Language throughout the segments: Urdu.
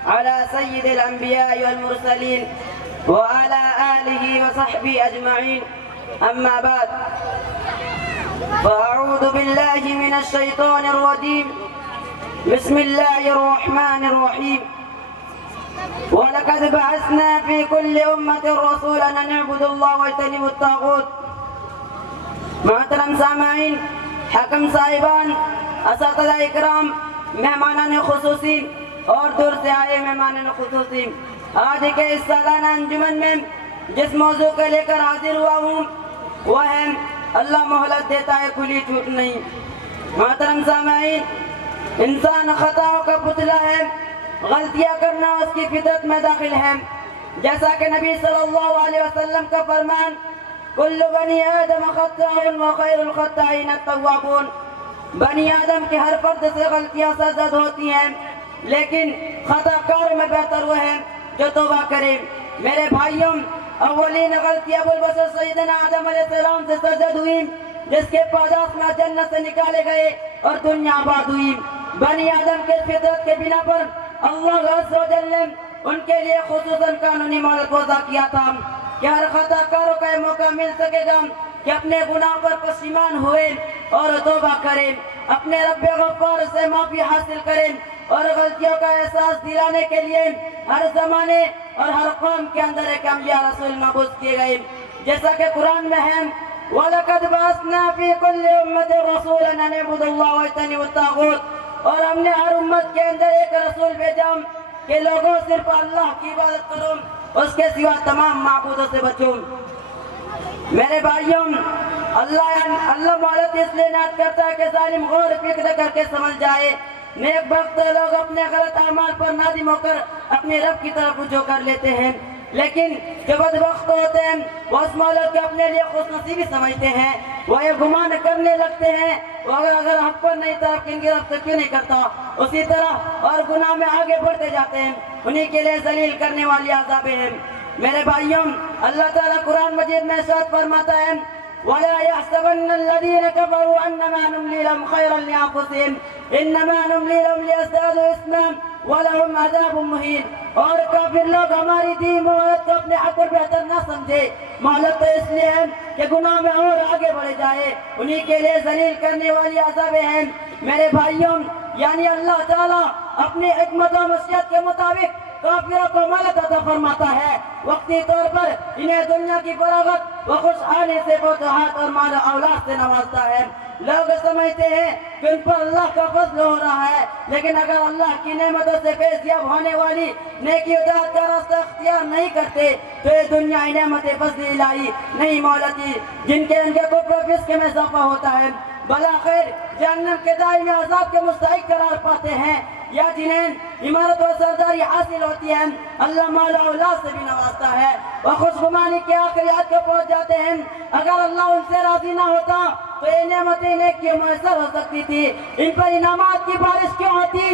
على سيد الأنبياء والمرسلين وعلى آله وصحبه أجمعين. أما بعد، فأعوذ بالله من الشيطان الرجيم. بسم الله الرحمن الرحيم. وَلَقَدْ بَعَثْنَا فِي كُلِّ أُمَّةٍ رَسُولًا أَنِ اعْبُدُوا اللَّهَ وَاجْتَنِبُوا الطَّاغُوتَ. محترم سامعین، حکم صاحبان، اساتذہ اکرام، مہمانان خصوصی اور دور سے آئے مہمانان خصوصی، آج کے اس سالانہ انجمن میں جس موضوع کو لے کر حاضر ہوا ہوں وہ ہے اللہ مہلت دیتا ہے کھلی چھوٹ نہیں۔ محترم سامعین، انسان خطاؤں کا پتلا ہے، غلطیاں کرنا اس کی فطرت میں داخل ہے، جیسا کہ نبی صلی اللہ علیہ وسلم کا فرمان کل بنی آدم خطاء وخیر الخطائین التوابون۔ بنی آدم کے ہر فرد سے غلطیاں سرزد ہوتی ہیں، لیکن خطا کار میں بہتر وہ ہے جو توبہ کرے۔ میرے بھائیوں، اولین غلطی ابو البشر سیدنا آدم علیہ السلام سے سرزد ہوئی، جس کے پاداش میں جنت سے نکالے گئے اور دنیا آباد ہوئی۔ بنی آدم کے فطرت کے بنا پر اللہ عز و جل نے ان کے لیے خصوصاً قانونی مہلت وضع کیا تھا کہ ہر خطا کاروں کا یہ موقع مل سکے گا کہ اپنے گناہ پر پشیمان ہوئے اور توبہ کریں، اپنے رب غفار سے معافی حاصل کریں اور غلطیوں کا احساس دلانے کے لیے ہر زمانے اور ہر قوم کے اندر ایک انبیاء رسول مبعوث کیے گئے، جیسا کہ قرآن میں ہے وَلَقَدْ بَعَثْنَا فِي كُلِّ أُمَّةٍ رَسُولًا أَنِ اعْبُدُوا اللَّهَ وَاجْتَنِبُوا الطَّاغُوتَ۔ اور ہم نے ہر امت کے اندر ایک رسول بھیجا کہ لوگوں صرف اللہ کی عبادت کرو، اس کے سوا تمام معبودوں سے بچو۔ میرے بھائیوں، اللہ مہلت اس لیے عنایت کرتا ہے کہ ظالم غور فکر کر کے سمجھ جائے۔ نیک بخت لوگ اپنے غلط اعمال پر نادم ہو کر اپنے رب کی طرف رجوع کر لیتے ہیں، لیکن جو بدبخت ہوتے ہیں وہ اس مہلت کو اپنے لیے خوش نصیبی سمجھتے ہیں، وہ یہ گمان کرنے لگتے ہیں وہ اگر حق پر نہیں تھا ان کی رب سے کیوں نہیں کرتا، اسی طرح اور گناہ میں آگے بڑھتے جاتے ہیں، انہی کے لیے ذلیل کرنے والی عذابیں ہیں۔ میرے بھائیوں، اللہ تعالیٰ قرآن مجید میں ارشاد فرماتا ہے وَلَا يَحْسَبَنَّ الَّذِينَ كَفَرُوا أَنَّمَا نُمْلِي لَهُمْ خَيْرًا لِأَنفُسِهِمْ إِنَّمَا نُمْلِي لَهُمْ لِيَزْدَادُوا إِثْمًا وَلَهُمْ عَذَابٌ مُّهِينٌ۔ اور کافر لوگ ہماری دی مہلت کو اپنے حق پر بہتر نہ سمجھے، مہلت تو اس لیے ہے کہ گناہ میں اور آگے بڑھے جائے، انہی کے لیے ذلیل کرنے والی عذابیں ہیں۔ میرے بھائیوں، یعنی اللہ تعالیٰ اپنی حکمت و مشیت کے مطابق کافروں کو مہلت عطا فرماتا ہے، وقتی طور پر انہیں دنیا کی فراغت و خوشحالی سے فتوحات اور مال و اولاد سے نوازتا ہے۔ لوگ سمجھتے ہیں کہ ان پر اللہ کا فضل ہو رہا ہے، لیکن اگر اللہ کی نعمتوں سے فیضیاب ہونے والی نیکی اطاعت کا راستہ اختیار نہیں کرتے تو یہ دنیا نعمت فضل الہی نہیں مولتی، جن کے ان کے کفر و فسق میں اضافہ ہوتا ہے، بلاخر جہنم کے دائمی عذاب کے مستحق قرار پاتے ہیں، یا جنہیں عمارت و سرداری حاصل ہوتی ہے اللہ مال و اولاد سے بھی نوازتا ہے، وہ خوشگمانی کے آخریات کو پہنچ جاتے ہیں۔ اگر اللہ ان سے راضی نہ ہوتا تو یہ نعمتیں نیکی میسر ہو سکتی تھی، ان پر انعامات کی بارش کیوں ہوتی،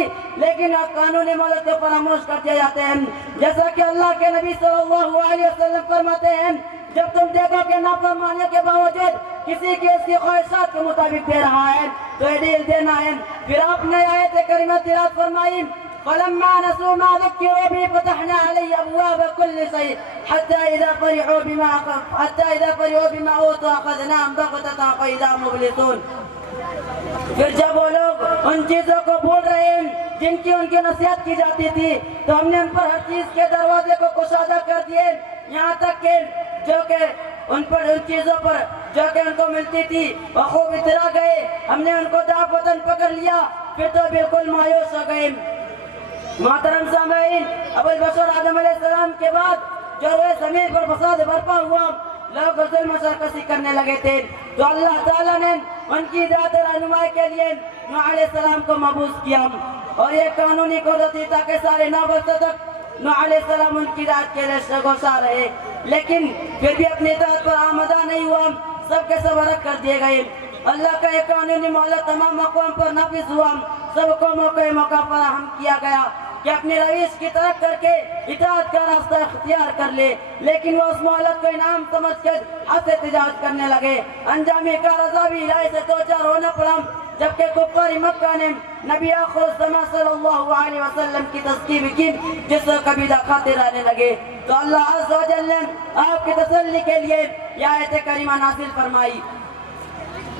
لیکن قانونی مہلت کو فراموش کرتے جاتے ہیں، جیسا کہ اللہ کے نبی صلی اللہ علیہ وسلم فرماتے ہیں جب تم دیکھو کہ نافرمانی کے باوجود کسی کی اس کی خواہشات کے مطابق دے رہا ہے تو یہ ڈیل دینا ہے۔ پھر آپ نے آیت کریمہ تلاوت فرمائی فَلَمَّا نَسُوا مَا ذُكِّرُوا بِهِ فَتَحْنَا عَلَيْهِمْ أَبْوَابَ كُلِّ شَيْءٍ حَتَّى إِذَا فَرِحُوا بِمَا أُوتُوا أَخَذْنَاهُمْ بَغْتَةً فَإِذَا هُمْ مُبْلِسُونَ۔ پھر جب وہ لوگ ان چیزوں کو بول رہے ہیں جن کی ان کی نصیحت کی جاتی تھی تو ہم نے ان پر ہر چیز کے دروازے کو کشادہ کر دیے، یہاں تک کہ ان چیزوں پر جو کہ ان کو ملتی تھی وہ خوب اترا گئے، ہم نے ان کو داغ وطن پکڑ لیا، پھر تو بالکل مایوس ہو گئے۔ محترم سامعین، ابو البشر آدم علیہ السلام کے بعد جو روئے زمین پر فساد برپا ہوا، لوگ ظلم و سرکشی کرنے لگے تھے، تو اللہ تعالیٰ نے ان کی ہدایت رہنمائی کے لیے نوح علیہ السلام کو مبعوث کیا، اور یہ قانونی قدرت تھی تاکہ سارے نوبت تک نوح علیہ السلام ان کی ہدایت کے لیے سرگوشا رہے، لیکن پھر بھی اپنی اطاعت پر آمدہ نہیں ہوا، سب کے سب رکھ کر دیے گئے۔ اللہ کا یہ قانونی مہلت تمام اقوام پر نافذ ہوا، سب قوموں کو یہ موقع فراہم کیا گیا کہ اپنی رویش کی طرف کر کے اطاعت کا راستہ اختیار کر لے، لیکن وہ اس مہلت کو انعام سمجھ کر حد سے تجاوز کرنے لگے، انجامی کار عذابی الہی سے دوچار ہونا پڑا، جبکہ کفار مکہ نے نبی آخر الزمان صلی اللہ علیہ وسلم کی تذکیر کی جس کو کبھی کھاتے رہنے لگے، تو اللہ عز و جل نے آپ کی تسلی کے لیے یہ آیت کریمہ نازل فرمائی،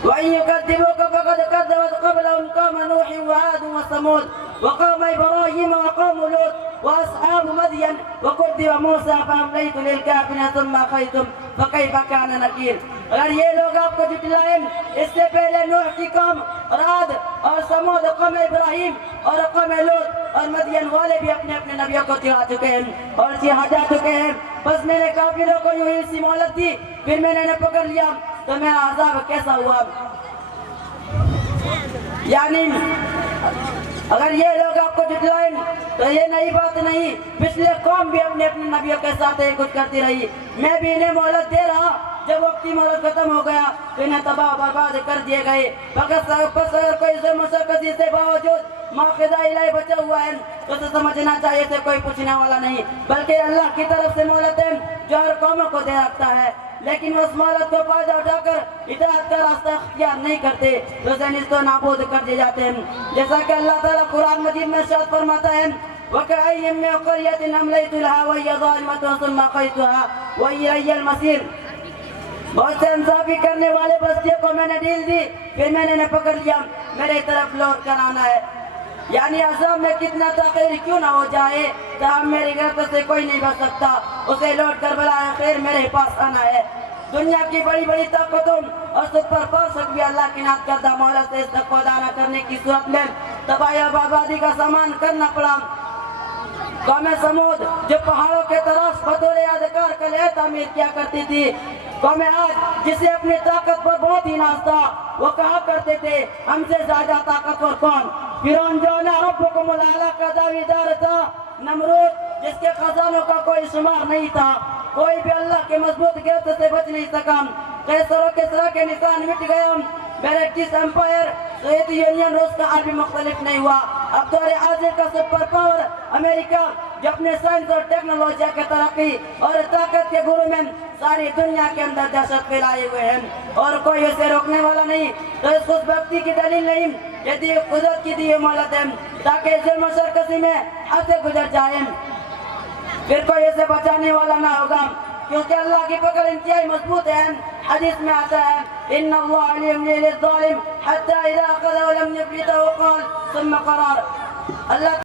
وَإِن يُكَذِّبُوكَ فَقَدْ كَذَّبَتْ قَبْلَهُمْ قَوْمُ نُوحٍ وَعَادٌ وَثَمُودُ وقوم إبراهيم وقوم لوط وأصحاب مدين وكذب موسى فأمليت للكافرين ثم أخذتهم فكيف كان نكير۔ اگر یہ لوگ آپ کو جھٹلائیں، اس سے پہلے نوح کی قوم عاد اور سمود، قوم ابراہیم اور قوم لوط اور مدین والے بھی اپنے اپنے نبیوں کو چڑھا چکے ہیں اور چڑھا جا چکے ہیں، بس میں نے کافروں کو یوں ہی سی مہلت دی، پھر میں نے انہیں پکڑ لیا تو میرا عذاب کیسا ہوا۔ یعنی اگر یہ لوگ آپ کو جھٹلائیں تو یہ نئی بات نہیں، پچھلے قوم بھی اپنے اپنے نبیوں کے ساتھ یہ کچھ کرتی رہی، میں بھی انہیں مہلت دے رہا، جب وقتی مہلت ختم ہو گیا تو انہیں تباہ و برباد کر دیے گئے۔ پس اگر کوئی ظلم و سرکشی سے باوجود ماخذہ الہی بچا ہوا ہے تو اسے سمجھنا چاہیے کہ کوئی پوچھنے والا نہیں، بلکہ اللہ کی طرف سے مہلت ہے جو ہر قوموں کو دے رکھتا ہے، لیکن اس مہلت کو فائدہ اٹھا کر اطاعت کا راستہ اختیار نہیں کرتے تو اسے نیست و نابود کر دیے جاتے ہیں، جیسا کہ اللہ تعالیٰ قرآن مجید میں ارشاد فرماتا ہے، وَكَأَيٍّ مِّن قَرْيَةٍ أَمْلَيْتُ لَهَا وَهِيَ ظَالِمَةٌ ثُمَّ أَخَذْتُهَا وَإِلَيَّ الْمَصِيرُ۔ بہت سے انصافی کرنے والے بستیوں کو میں نے ڈھیل دی، پھر میں نے انہیں پکڑ لیا، میرے طرف لوٹ کر آنا ہے۔ یعنی عذاب میں کتنا تاخیر کیوں نہ ہو جائے، تاہم میری غلطی سے کوئی نہیں بچ سکتا، اسے لوٹ کر بلائے خیر میرے پاس آنا ہے۔ دنیا کی بڑی بڑی طاقتوں اور سپر پاور بھی اللہ کی نات کردہ مہلت سے استفادہ نہ کرنے کی صورت میں تباہی و بربادی کا سامان کرنا پڑا۔ قوم سمود جو پہاڑوں کے طرف بطور یادگار قلعہ تعمیر کیا کرتی تھی، قوم عاد جسے اپنی طاقت پر بہت ہی ناز تھا، وہ کہا کرتے تھے ہم سے زیادہ طاقتور کون؟ فرعون جو نا ربکم الاعلی کا دعویدار تھا، نمرود جس کے خزانوں کا کوئی شمار نہیں تھا، کوئی بھی اللہ کے مضبوط گرفت سے بچ نہیں سکا، قیصر و کسریٰ کے نشان مٹ گیا، برٹش امپائر، سوویت یونین، روس کا عربی مختلف نہیں ہوا، اب دور حاضر کا سپر پاور امریکہ جو اپنے سائنس اور ٹیکنالوجی کے ترقی اور طاقت کے گرو میں ساری دنیا کے اندر دہشت پھیلائے ہوئے ہیں اور کوئی اسے روکنے والا نہیں، تو اس خوش بختی کی دلیل نہیں، یہ قدرت کی دی مہلت ہے تاکہ ظلم و سرکشی میں حد سے گزر جائیں، پھر کوئی اسے بچانے والا نہ ہوگا، کیونکہ اللہ کی پکڑ انتہائی مضبوط ہے۔ حدیث میں آتا ہے ان اللہ علی یملی للظالم حتی اذا اخذہ لم یفلتہ قال ثم قرار، اللہ